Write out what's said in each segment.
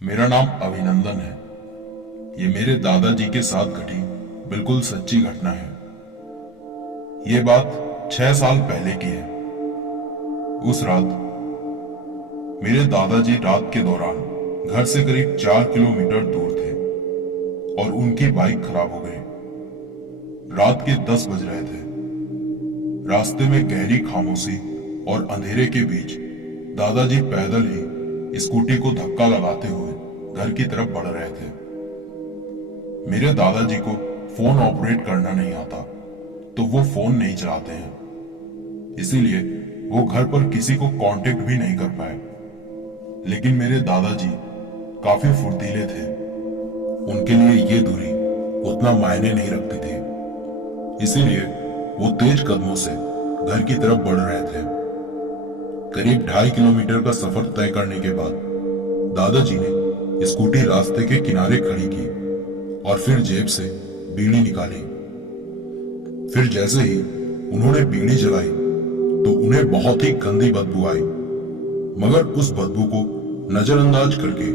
मेरा नाम अभिनंदन है। ये मेरे दादाजी के साथ घटी बिल्कुल सच्ची घटना है। ये बात 6 साल पहले की है। उस रात मेरे दादाजी रात के दौरान घर से करीब 4 किलोमीटर दूर थे और उनकी बाइक खराब हो गई। रात के 10 बज रहे थे। रास्ते में गहरी खामोशी और अंधेरे के बीच दादाजी पैदल ही स्कूटी को धक्का लगाते हुए घर की तरफ बढ़ रहे थे। मेरे दादाजी को फोन ऑपरेट करना नहीं आता, तो वो फोन नहीं चलाते हैं, इसीलिए वो घर पर किसी को कांटेक्ट भी नहीं कर पाए। लेकिन मेरे दादाजी काफी फुर्तीले थे। उनके लिए ये दूरी उतना मायने नहीं रखती थी, इसीलिए वो तेज कदमों से घर की तरफ बढ़ रहे थे। करीब 2.5 किलोमीटर का सफर तय करने के बाद दादाजी ने स्कूटी रास्ते के किनारे खड़ी की और फिर जेब से बीड़ी निकाली। फिर जैसे ही उन्होंने बीड़ी जलाई तो उन्हें बहुत ही गंदी बदबू आई, मगर उस बदबू को नजरअंदाज करके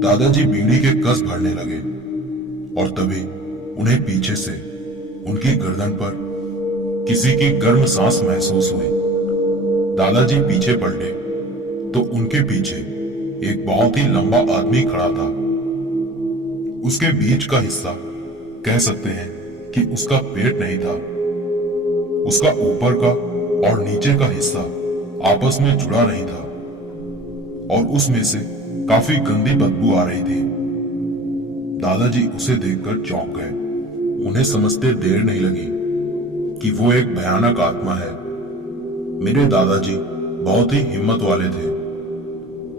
दादाजी बीड़ी के कस भरने लगे और तभी उन्हें पीछे से उनकी गर्दन पर किसी की गर्म सांस महसूस हुई। दादाजी पीछे पलटे तो उनके पीछे एक बहुत ही लंबा आदमी खड़ा था। उसके बीच का हिस्सा कह सकते हैं कि उसका पेट नहीं था। उसका ऊपर का और नीचे का हिस्सा आपस में जुड़ा नहीं था और उसमें से काफी गंदी बदबू आ रही थी। दादाजी उसे देखकर चौंक गए। उन्हें समझते देर नहीं लगी कि वो एक भयानक आत्मा है। मेरे दादाजी बहुत ही हिम्मत वाले थे।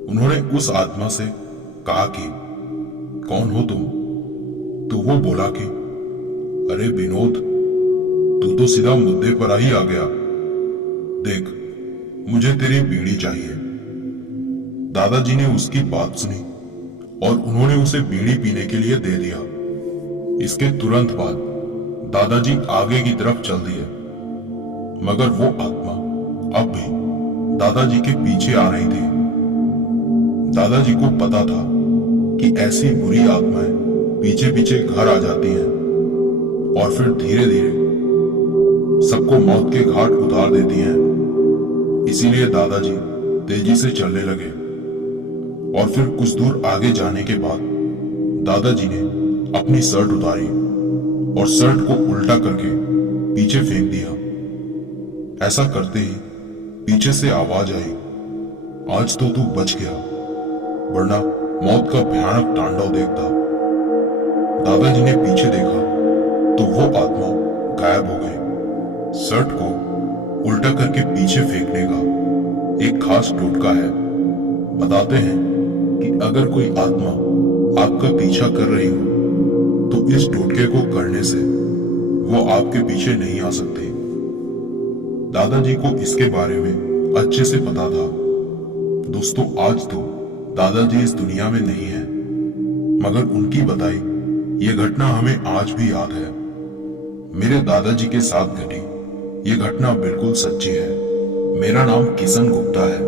उन्होंने उस आत्मा से कहा कि कौन हो तुम? तो वो बोला कि अरे विनोद, तू तो सीधा मुद्दे पर ही आ गया। देख, मुझे तेरी बीड़ी चाहिए। दादाजी ने उसकी बात सुनी और उन्होंने उसे बीड़ी पीने के लिए दे दिया। इसके तुरंत बाद दादाजी आगे की तरफ चल दिए, मगर वो आत्मा अब भी दादाजी के पीछे आ रही थी। दादाजी को पता था कि ऐसी बुरी आत्माएं पीछे पीछे घर आ जाती हैं और फिर धीरे धीरे सबको मौत के घाट उतार देती हैं। इसीलिए दादाजी तेजी से चलने लगे और फिर कुछ दूर आगे जाने के बाद दादाजी ने अपनी शर्ट उतारी और शर्ट को उल्टा करके पीछे फेंक दिया। ऐसा करते ही पीछे से आवाज आई, आज तो तू बच गया, वरना मौत का भयानक तांडव देखता। दादाजी ने पीछे देखा तो वो आत्मा गायब हो गई। शर्ट को उल्टा करके पीछे फेंकने का एक खास टोटका है। बताते हैं कि अगर कोई आत्मा आपका पीछा कर रही हो तो इस टोटके को करने से वो आपके पीछे नहीं आ सकती। दादाजी को इसके बारे में अच्छे से पता था। दोस्तों, आज तो दादाजी इस दुनिया में नहीं है, मगर उनकी बताई ये घटना हमें आज भी याद है। मेरे दादाजी के साथ घटी ये घटना बिल्कुल सच्ची है। मेरा नाम किशन गुप्ता है।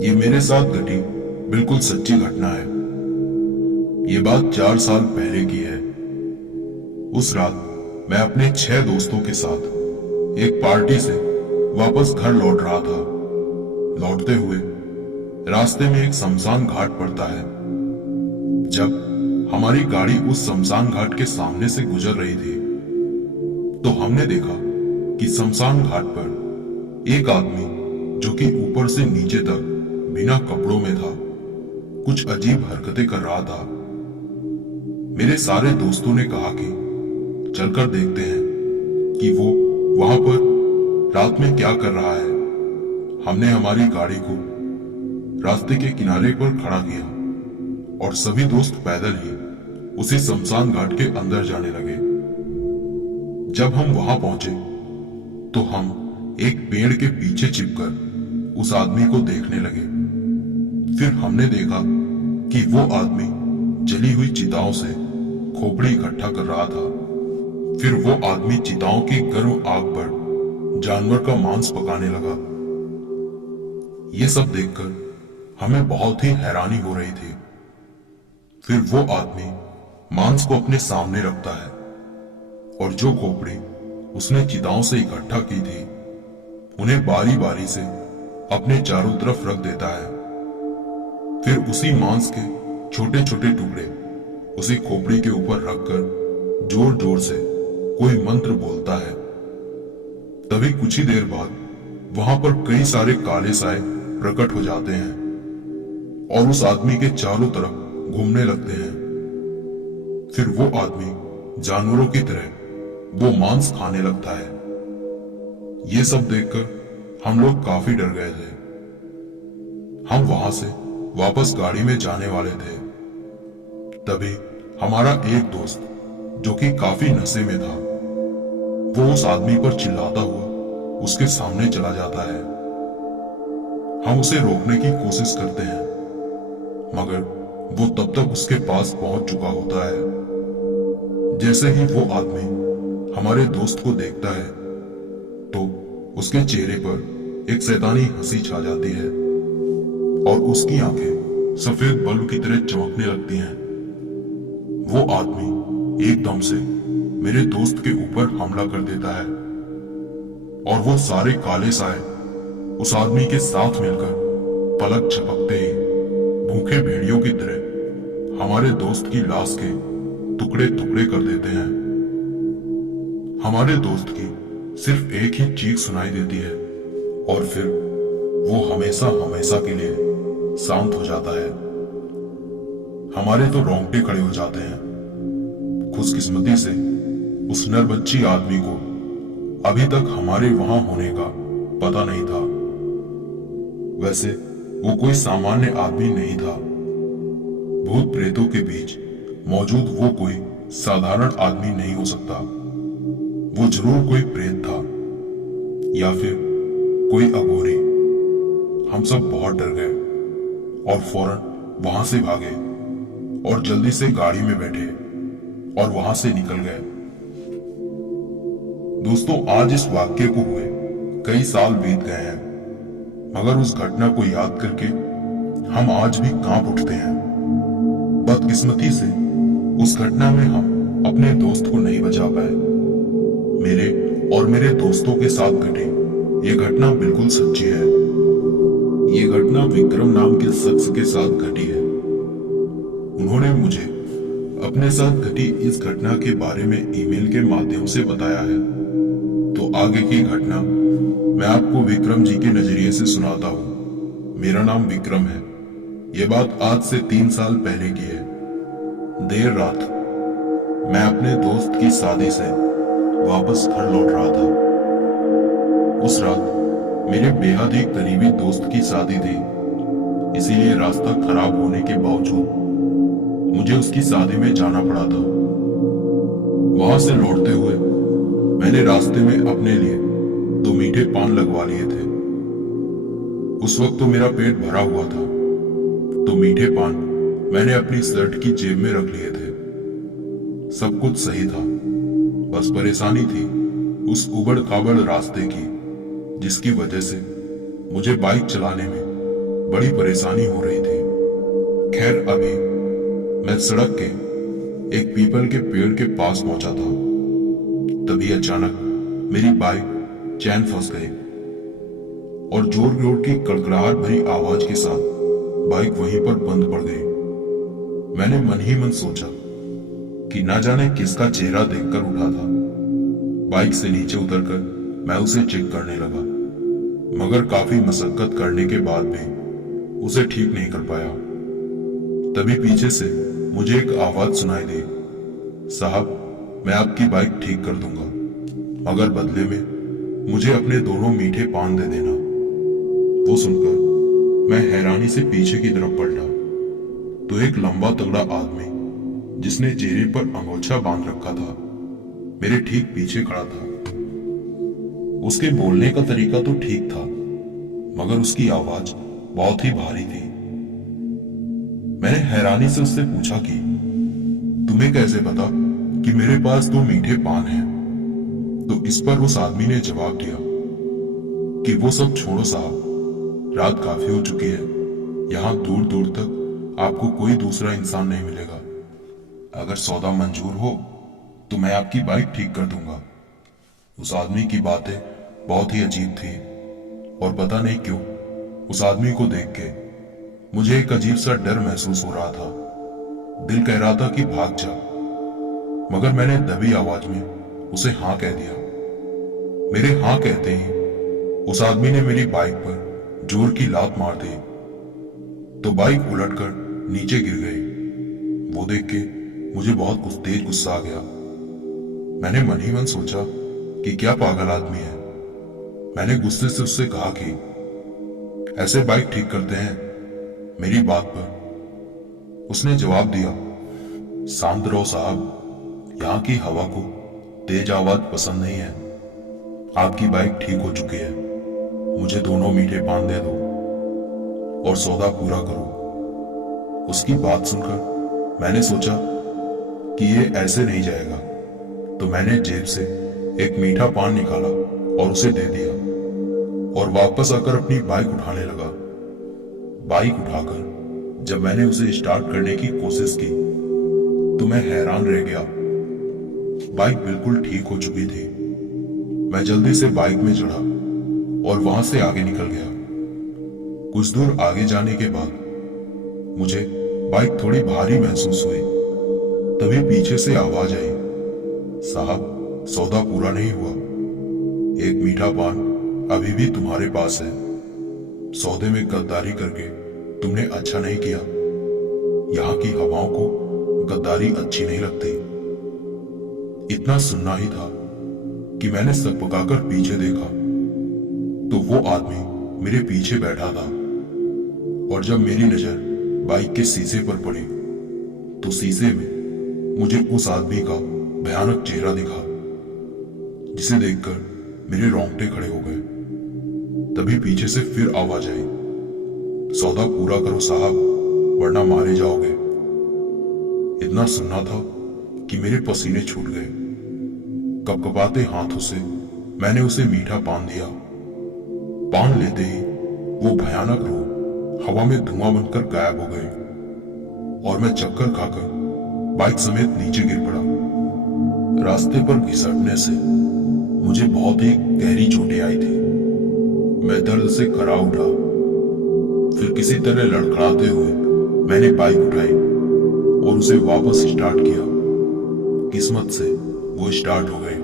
ये मेरे साथ घटी बिल्कुल सच्ची घटना है। ये बात 4 साल पहले की है। उस रात मैं अपने 6 दोस्तों के साथ एक पार्टी से वापस घर लौट रहा था। लौटते हुए रास्ते में एक शमशान घाट पड़ता है। जब हमारी गाड़ी उस शमशान घाट के सामने से गुजर रही थी तो हमने देखा कि शमशान घाट पर एक आदमी, जो कि ऊपर से नीचे तक बिना कपड़ों में था, कुछ अजीब हरकतें कर रहा था। मेरे सारे दोस्तों ने कहा कि चलकर देखते हैं कि वो वहां पर रात में क्या कर रहा है। हमने हमारी गाड़ी को रास्ते के किनारे पर खड़ा किया और सभी दोस्त पैदल ही उसी शमशान घाट के अंदर जाने लगे। जब हम वहां पहुंचे तो हम एक पेड़ के पीछे छिपकर उस आदमी को देखने लगे। फिर हमने देखा कि वो आदमी जली हुई चिताओं से खोपड़ी इकट्ठा कर रहा था। फिर वो आदमी चिताओं की गर्म आग पर जानवर का मांस पकाने लगा। ये सब देखकर हमें बहुत ही हैरानी हो रही थी। फिर वो आदमी मांस को अपने सामने रखता है और जो खोपड़ी उसने चिताओं से इकट्ठा की थी उन्हें बारी बारी से अपने चारों तरफ रख देता है। फिर उसी मांस के छोटे छोटे टुकड़े उसी खोपड़ी के ऊपर रखकर जोर जोर से कोई मंत्र बोलता है। तभी कुछ ही देर बाद वहां पर कई सारे काले साए प्रकट हो जाते हैं और उस आदमी के चारों तरफ घूमने लगते हैं। फिर वो आदमी जानवरों की तरह वो मांस खाने लगता है। ये सब देखकर हम लोग काफी डर गए थे। हम वहां से वापस गाड़ी में जाने वाले थे। तभी हमारा एक दोस्त जो कि काफी नशे में था वो उस आदमी पर चिल्लाता हुआ उसके सामने चला जाता है। हम उसे रोकने की कोशिश करते हैं मगर वो तब तक उसके पास पहुंच चुका होता है। जैसे ही वो आदमी हमारे दोस्त को देखता है तो उसके चेहरे पर एक शैतानी हंसी छा जाती है और उसकी आंखें सफेद बल्ब की तरह चमकने लगती हैं। वो आदमी एकदम से मेरे दोस्त के ऊपर हमला कर देता है और वो सारे काले साए उस आदमी के साथ मिलकर पलक झपकते ही भूखे भेड़ियों की तरह हमारे दोस्त की लाश के टुकड़े टुकड़े कर देते हैं। हमारे दोस्त की सिर्फ एक ही चीख सुनाई देती है और फिर वो हमेशा हमेशा के लिए शांत हो जाता है। हमारे तो रोंगटे खड़े हो जाते हैं। खुशकिस्मती से उस नरबच्ची आदमी को अभी तक हमारे वहां होने का पता नहीं था। वैसे वो कोई सामान्य आदमी नहीं था। भूत प्रेतों के बीच मौजूद वो कोई साधारण आदमी नहीं हो सकता। वो जरूर कोई प्रेत था या फिर कोई अघोरी। हम सब बहुत डर गए और फौरन वहां से भागे और जल्दी से गाड़ी में बैठे और वहां से निकल गए। दोस्तों, आज इस वाक्य को हुए कई साल बीत गए हैं मगर उस घटना को याद करके हम आज भी कांप उठते हैं। बदकिस्मती से उस घटना में हम अपने दोस्त को नहीं बचा पाए। मेरे और मेरे दोस्तों के साथ घटी ये घटना बिल्कुल सच्ची है। ये घटना विक्रम नाम के शख्स के साथ घटी है। उन्होंने मुझे अपने साथ घटी इस घटना के बारे में ईमेल के माध्यम से बताया है। तो आगे की घटना मैं आपको विक्रम जी के नजरिए से सुनाता हूँ। मेरा नाम विक्रम है। ये बात आज से 3 साल पहले की है। देर रात मैं अपने दोस्त की शादी से वापस घर लौट रहा था। उस रात मेरे बेहद ही करीबी दोस्त की शादी थी, इसीलिए रास्ता खराब होने के बावजूद मुझे उसकी शादी में जाना पड़ा था। वहां से लौटते हुए मैंने रास्ते में अपने लिए 2 मीठे पान लगवा लिए थे। उस वक्त तो मेरा पेट भरा हुआ था, तो मीठे पान मैंने अपनी शर्ट की जेब में रख लिए थे। सब कुछ सही था, बस परेशानी थी उस उबड़ खाबड़ रास्ते की, जिसकी वजह से मुझे बाइक चलाने में बड़ी परेशानी हो रही थी। खैर, अभी मैं सड़क के एक पीपल के पेड़ के पास पहुंचा था, तभी अचानक मेरी बाइक चैन फंस गई और जोर जोर की कड़कड़ाहट भरी आवाज के साथ बाइक वहीं पर बंद पड़ गई। मैंने मन ही मन सोचा कि ना जाने किसका चेहरा देखकर उठा था। बाइक से नीचे उतरकर मैं उसे चेक करने लगा, मगर काफी मशक्कत करने के बाद भी उसे ठीक नहीं कर पाया। तभी पीछे से मुझे एक आवाज सुनाई दी, साहब, मैं आपकी बाइक ठीक कर दूंगा, मगर बदले में मुझे अपने दोनों मीठे पान दे देना। वो सुनकर मैं हैरानी से पीछे की तरफ पलटा तो एक लंबा तगड़ा आदमी जिसने चेहरे पर अंगोछा बांध रखा था मेरे ठीक पीछे खड़ा था। उसके बोलने का तरीका तो ठीक था, मगर उसकी आवाज बहुत ही भारी थी। मैंने हैरानी से उससे पूछा कि तुम्हें कैसे पता कि मेरे पास 2 मीठे पान हैं? तो इस पर उस आदमी ने जवाब दिया कि वो सब छोड़ो साहब, रात काफी हो चुकी है, यहाँ दूर दूर तक आपको कोई दूसरा इंसान नहीं मिलेगा। अगर सौदा मंजूर हो तो मैं आपकी बाइक ठीक कर दूंगा। उस आदमी की बातें बहुत ही अजीब थी और पता नहीं क्यों उस आदमी को देख के मुझे एक अजीब सा डर महसूस हो रहा था। दिल कह रहा था कि भाग जा, मगर मैंने दबी आवाज में उसे हाँ कह दिया। मेरे हाँ कहते ही उस आदमी ने मेरी बाइक पर जोर की लात मार दी तो बाइक उलटकर नीचे गिर गई। वो देख के मुझे बहुत तेज गुस्सा आ गया। मैंने मन ही मन सोचा कि क्या पागल आदमी है। मैंने गुस्से से उससे कहा कि ऐसे बाइक ठीक करते हैं मेरी बात पर। उसने जवाब दिया, शांत रहो साहब, यहाँ की हवा को तेज आवाज पसंद नहीं है। आपकी बाइक ठीक हो चुकी है, मुझे दोनों मीठे पान दे दो और सौदा पूरा करो। उसकी बात सुनकर मैंने सोचा कि ये ऐसे नहीं जाएगा, तो मैंने जेब से एक मीठा पान निकाला और उसे दे दिया और वापस आकर अपनी बाइक उठाने लगा। बाइक उठाकर जब मैंने उसे स्टार्ट करने की कोशिश की तो मैं हैरान रह गया। बाइक बिल्कुल ठीक हो चुकी थी। मैं जल्दी से बाइक में चढ़ा और वहां से आगे निकल गया। कुछ दूर आगे जाने के बाद मुझे बाइक थोड़ी भारी महसूस हुई। तभी पीछे से आवाज आई, साहब सौदा पूरा नहीं हुआ, एक मीठा पान अभी भी तुम्हारे पास है। सौदे में गद्दारी करके तुमने अच्छा नहीं किया। यहाँ की हवाओं को गद्दारी अच्छी नहीं लगती। इतना सुनना ही था कि मैंने सक पकाकर पीछे देखा तो वो आदमी मेरे पीछे बैठा था और जब मेरी नजर बाइक के शीशे पर पड़ी तो शीशे में मुझे उस आदमी का भयानक चेहरा दिखा, जिसे देखकर मेरे रोंगटे खड़े हो गए। तभी पीछे से फिर आवाज आई, सौदा पूरा करो साहब, वरना मारे जाओगे। इतना सुनना था कि मेरे पसीने छूट गए। कपकपाते हाथों से मैंने उसे मीठा पान दिया। पान लेते ही वो भयानक रूह हवा में धुआं बनकर गायब हो गए और मैं चक्कर खाकर बाइक समेत नीचे गिर पड़ा। रास्ते पर घिसटने से मुझे बहुत ही गहरी चोटें आई थी। मैं दर्द से खरा उठा। फिर किसी तरह लड़खड़ाते हुए मैंने बाइक उठाई और उसे वापस स्टार्ट किया। किस्मत से वो स्टार्ट हो गई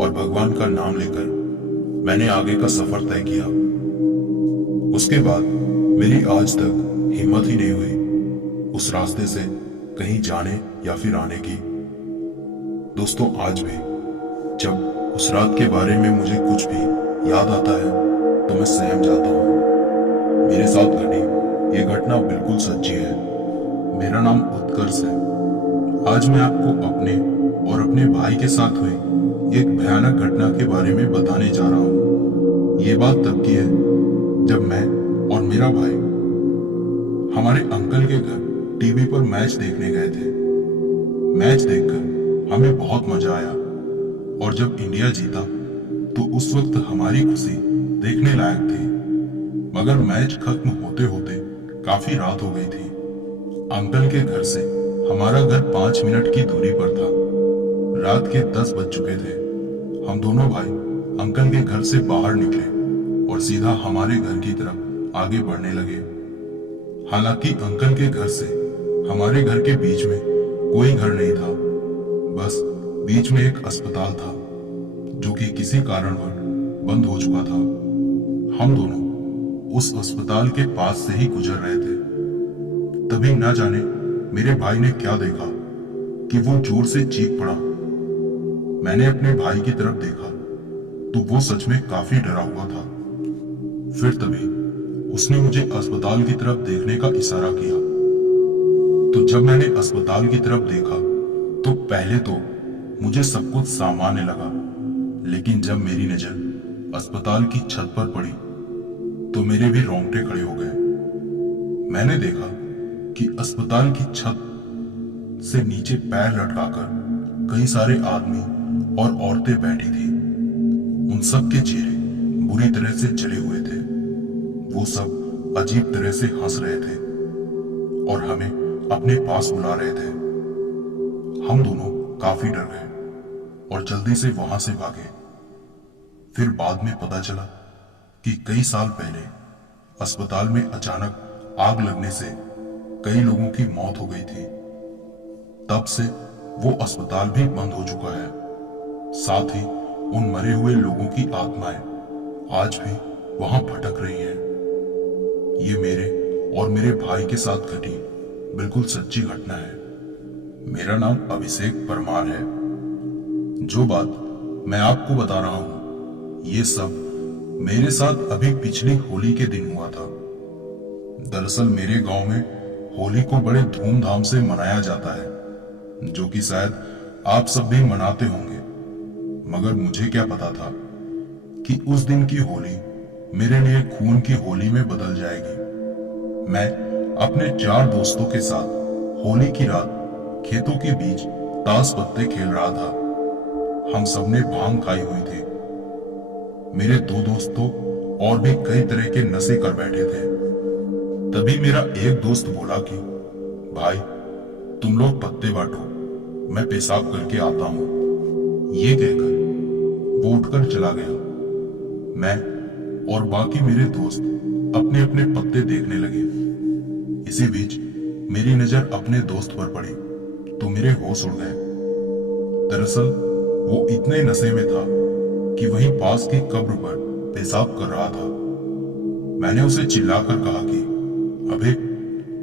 और भगवान का नाम लेकर मैंने आगे का सफर तय किया। उसके बाद मेरी आज तक हिम्मत ही नहीं हुई उस रास्ते से कहीं जाने या फिर आने की। दोस्तों, आज भी जब उस रात के बारे में मुझे कुछ भी याद आता है तो मैं सहम जाता हूँ। मेरे साथ घटी ये घटना बिल्कुल सच्ची है। मेरा नाम उत्कर्ष है। आज मैं आपको अपने और अपने भाई के साथ हुई एक भयानक घटना के बारे में बताने जा रहा हूँ। ये बात तब की है जब मैं और मेरा भाई हमारे अंकल के घर टीवी पर मैच देखने गए थे। मैच देखकर हमें बहुत मजा आया और जब इंडिया जीता तो उस वक्त हमारी खुशी देखने लायक थी। मगर मैच खत्म होते होते काफी रात हो गई थी। अंकल के घर से हमारा घर 5 मिनट की दूरी पर था। रात के 10 बज चुके थे। हम दोनों भाई अंकल के घर से बाहर निकले और सीधा हमारे घर की तरफ आगे बढ़ने लगे। हालांकि अंकल के घर से हमारे घर के बीच में कोई घर नहीं था, बस बीच में एक अस्पताल था जो कि किसी कारणवश बंद हो चुका था। हम दोनों उस अस्पताल के पास से ही गुजर रहे थे। तभी न जाने मेरे भाई ने क्या देखा कि वो जोर से चीख पड़ा। मैंने अपने भाई की तरफ देखा तो वो सच में काफी डरा हुआ था। फिर तभी उसने मुझे अस्पताल की तरफ देखने का इशारा किया। तो जब मैंने अस्पताल की तरफ देखा तो पहले तो मुझे सब कुछ सामान्य लगा, लेकिन जब मेरी नजर अस्पताल की छत पर पड़ी तो मेरे भी रोंगटे खड़े हो गए। मैंने देखा कि अस्पताल की छत से नीचे पैर लटकाकर कई सारे आदमी और औरतें बैठी थी। उन सब के चेहरे बुरी तरह से जले हुए थे। वो सब अजीब तरह से हंस रहे थे और हमें अपने पास बुला रहे थे। हम दोनों काफी डर गए और जल्दी से वहां से भागे। फिर बाद में पता चला कि कई साल पहले अस्पताल में अचानक आग लगने से कई लोगों की मौत हो गई थी। तब से वो अस्पताल भी बंद हो चुका है। साथ ही उन मरे हुए लोगों की आत्माएं आज भी वहां भटक रही हैं। ये मेरे और मेरे भाई के साथ घटी बिल्कुल सच्ची घटना है। मेरा नाम अभिषेक परमार है। जो बात मैं आपको बता रहा हूं, ये सब मेरे साथ अभी पिछली होली के दिन हुआ था। दरअसल मेरे गांव में होली को बड़े धूमधाम से मनाया जाता है, जो कि शायद आप सब भी मनाते होंगे। मगर मुझे क्या पता था कि उस दिन की होली मेरे लिए खून की होली में बदल जाएगी। मैं अपने 4 दोस्तों के साथ होली की रात खेतों के बीच ताश पत्ते खेल रहा था। हम सबने भांग खाई हुई थी। मेरे 2 दोस्त तो और भी कई तरह के नशे कर बैठे थे। तभी मेरा एक दोस्त बोला कि भाई तुम लोग पत्ते बांटो, मैं पेशाब करके आता हूं। ये कहकर वो उठकर चला गया। मैं और बाकी मेरे दोस्त अपने अपने पत्ते देखने लगे। इसी बीच मेरी नजर अपने दोस्त पर पड़ी तो मेरे होश उड़ गए। दरअसल वो इतने नशे में था कि वहीं पास की कब्र पर पेशाब कर रहा था। मैंने उसे चिल्लाकर कहा कि अबे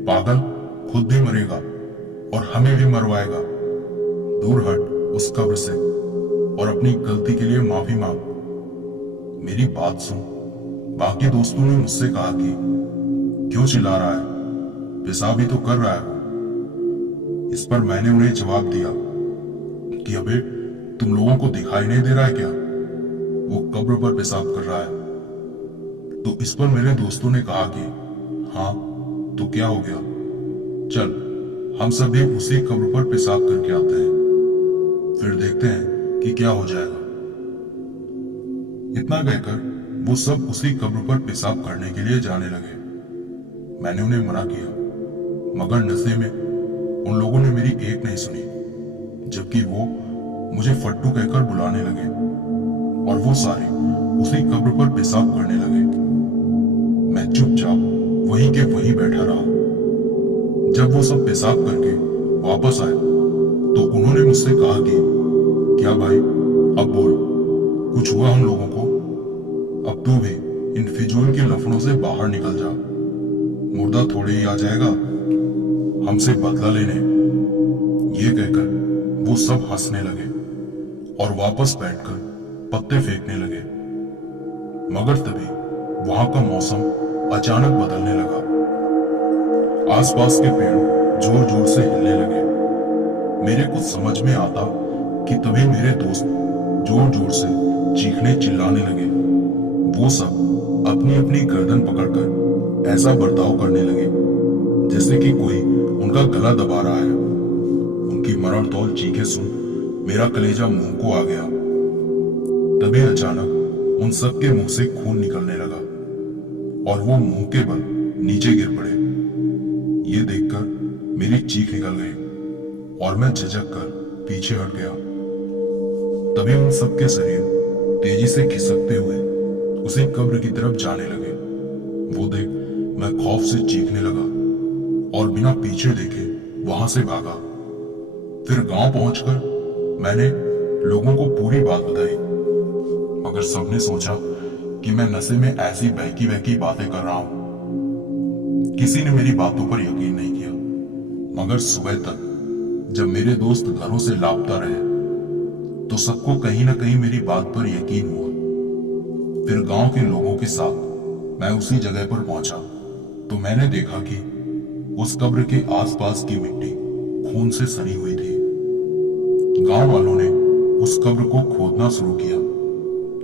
पागल, खुद भी मरेगा और हमें भी मरवाएगा। दूर हट उस कब्र से और अपनी गलती के लिए माफी मांग। मेरी बात सुन। बाकी दोस्तों ने मुझसे कहा कि क्यों चिल्ला रहा है, पेशाब ही तो कर रहा है वो। इस पर मैंने उन्हें जवाब दिया कि अबे तुम लोगों को दिखाई नहीं दे रहा है क्या, वो कब्र पर पेशाब कर रहा है। तो इस पर मेरे दोस्तों ने कहा कि हाँ तो क्या हो गया, चल हम सभी उसी कब्र पर पेशाब करके आते हैं, फिर देखते हैं कि क्या हो जाएगा। इतना कहकर वो सब उसी कब्र पर पेशाब करने के लिए जाने लगे। मैंने उन्हें मना किया, मगर नशे में उन लोगों ने मेरी एक नहीं सुनी, जबकि वो मुझे फट्टू कहकर बुलाने लगे और वो सारे उसी कब्र पर पेशाब करने लगे। मैं चुपचाप वहीं के वहीं बैठा रहा। जब वो सब पेशाब करके वापस आए तो उन्होंने मुझसे कहा कि क्या भाई अब बोल, कुछ हुआ हम लोगों को? अब तू भी इन फिजूल के लफड़ों से बाहर निकल जा, मुर्दा थोड़े ही आ जाएगा हमसे बदला लेने। ये कहकर वो सब हंसने लगे और वापस बैठकर पत्ते फेंकने लगे। मगर तभी वहां का मौसम अचानक बदलने लगा। आसपास के पेड़ जोर जोर से हिलने लगे। मेरे कुछ समझ में आता कि तभी मेरे दोस्त जोर जोर से चीखने चिल्लाने लगे। वो सब अपनी अपनी गर्दन पकड़कर ऐसा बर्ताव करने लगे जैसे कि कोई उनका गला दबा रहा है। उनकी मरणतौल चीखें सुन मेरा कलेजा मुंह को आ गया। तभी अचानक उन सब के मुंह से खून निकलने लगा और वो मुंह के बल नीचे गिर पड़े। ये देखकर मेरी चीख निकल गई और मैं झिझक कर पीछे हट गया। तभी उन सब के शरीर तेजी से खिसकते हुए उसी कब्र की तरफ जाने लगे। वो देख मैं खौफ से चीखने लगा और बिना पीछे देखे वहां से भागा। फिर गांव पहुंचकर मैंने लोगों को पूरी बात बताई, मगर सबने सोचा कि मैं नशे में ऐसी बहकी बहकी बातें कर रहा हूं। किसी ने मेरी बातों पर यकीन नहीं किया। मगर सुबह तक जब मेरे दोस्त घरों से लापता रहे तो सबको कहीं ना कहीं मेरी बात पर यकीन हुआ। फिर गांव के लोगों के साथ मैं उसी जगह पर पहुंचा तो मैंने देखा कि उस कब्र के आसपास की मिट्टी खून से सनी हुई थी। गांव वालों ने उस कब्र को खोदना शुरू किया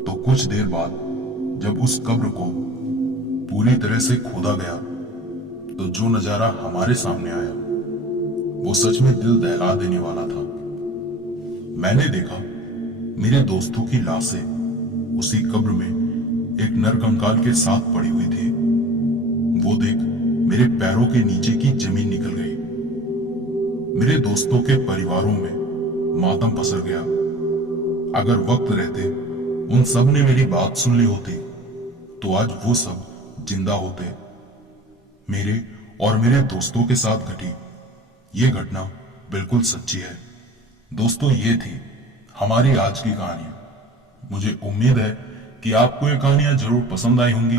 तो कुछ देर बाद जब उस कब्र को पूरी तरह से खोदा गया तो जो नजारा हमारे सामने आया वो सच में दिल दहला देने वाला था। मैंने देखा मेरे दोस्तों की लाशें उसी कब्र में एक नरकंकाल के साथ पड़ी हुई थी। वो देख मेरे पैरों के नीचे की जमीन निकल गई। मेरे दोस्तों के परिवारों में मातम पसर गया। अगर वक्त रहते उन सब ने मेरी बात सुन ली होती तो आज वो सब जिंदा होते। मेरे और मेरे दोस्तों के साथ घटी ये घटना बिल्कुल सच्ची है। दोस्तों, ये थी हमारी आज की कहानी। मुझे उम्मीद है कि आपको ये कहानियां जरूर पसंद आई होंगी।